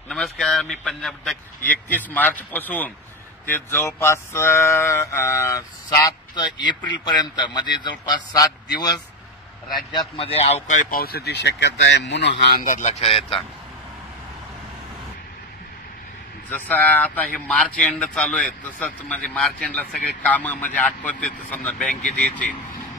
नमस्कार, मी पंजाब तक 31 मार्च पासून ते जवळपास 7 एप्रिल पर्यंत म्हणजे जवळपास 7 दिवस राज्यात मध्ये अवकाळी पावसाची शक्यता आहे म्हणून हा अंदाज लक्षात यायचा। जसा आता हे मार्च एंड चालू आहे तसंच म्हणजे मार्च एंडला सगळे कामं म्हणजे आठवते समजा बँकेचे यायचे,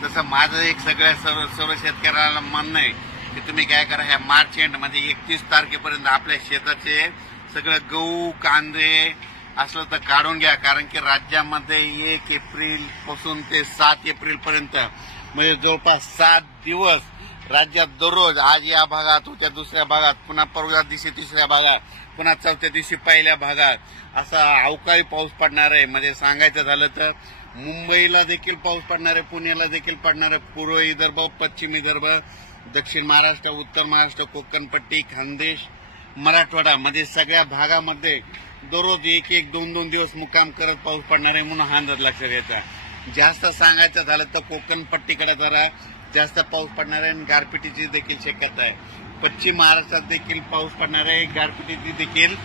तसं माझं एक सगळ्या सर्व शेतकऱ्याला म्हणणं आहे की तुम्ही काय करा, ह्या मार्च एंड म्हणजे 31 तारखेपर्यंत आपल्या शेताचे सगळं गहू कांदे असलं तर काढून घ्या, कारण की राज्यामध्ये 1 एप्रिल पासून ते 7 एप्रिल पर्यंत म्हणजे जवळपास 7 दिवस राज्यात दररोज आज या भागात उद्या दुसऱ्या भागात पुन्हा परवा दिवशी तिसऱ्या भागात पुन्हा चौथ्या दिवशी पहिल्या भागात असा अवकाळी पाऊस पडणार आहे। म्हणजे सांगायचं झालं तर मुंबईला देखील पाऊस पडणार आहे, पुण्याला देखील पडणार आहे, पूर्व विदर्भ, पश्चिम विदर्भ, दक्षिण महाराष्ट्र, उत्तर महाराष्ट्र, कोकणपट्टी, खानदेश, मराठवाडा मध्ये सगळ्या भागामध्ये दररोज 1-2 दिवस मुक्काम करत पाऊस पडणार आहे म्हणून हा अंदाज लक्षात घ्यायचा। जास्त सांगायचं झालं तर कोकणपट्टीकडे जरा जास्त पाऊस पडणार आहे आणि गारपिटीची देखील शक्यता आहे। पश्चिम महाराष्ट्रात देखील पाऊस पडणार आहे, गारपिटीची देखील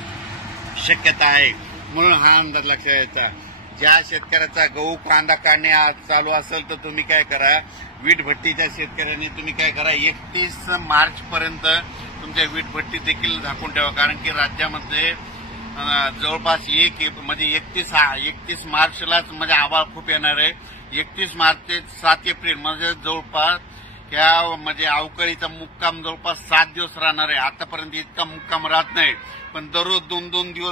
शक्यता आहे म्हणून हा अंदाज लक्षात घ्यायचा। ज्या शेतकऱ्याचा गहू कांदा काढणे चालू असेल तर तुम्ही काय करा, वीट भट्टीच्या शेतकऱ्यांनी तुम्ही काय करा, 31 मार्च पर्यंत तुमच्या वीट भट्टी देखील झाकून ठेवा, कारण की राज्यामध्ये जवळपास म्हणजे 31 मार्चलाच म्हणजे आभाळ खूप येणार आहे। 31 मार्च ते 7 एप्रिल म्हणजे जवळपास त्या म्हणजे अवकाळीचा मुक्काम जवळपास 7 दिवस राहणार आहे। आतापर्यंत इतका मुक्काम राहत नाही, पण दररोज 2-2 दिवस